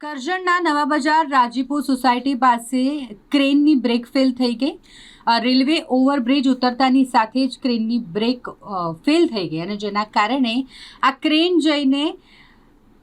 કરજણના નવા બજાર રાજીપુર સોસાયટી પાસે ક્રેનની બ્રેક ફેલ થઈ ગઈ. રેલવે ઓવરબ્રિજ ઉતરતાની સાથે જ ક્રેનની બ્રેક ફેલ થઈ ગઈ અને જેના કારણે આ ક્રેન જઈને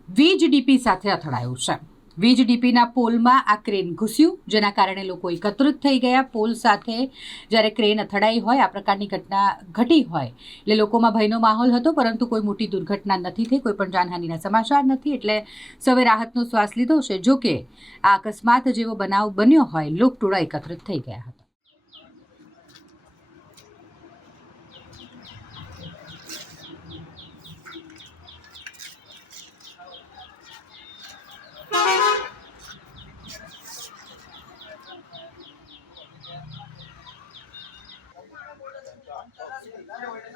વીજ ડીપી સાથે અથડાયું છે. વીજ ડીપીના પોલમાં આ ક્રેન ઘૂસ્યું, જેના કારણે લોકો એકત્રિત થઈ ગયા. પોલ સાથે જ્યારે ક્રેન અથડાઈ હોય, આ પ્રકારની ઘટના ઘટી હોય. એટલે લોકોમાં ભયનો માહોલ હતો, પરંતુ કોઈ મોટી દુર્ઘટના નથી થઈ, કોઈ પણ જાનહાનિના સમાચાર નથી. એટલે સૌએ રાહતનો શ્વાસ લીધો છે. જોકે આ અકસ્માત જેવો બનાવ બન્યો હોય લોકટોળા એકત્રિત થઈ ગયા હતા.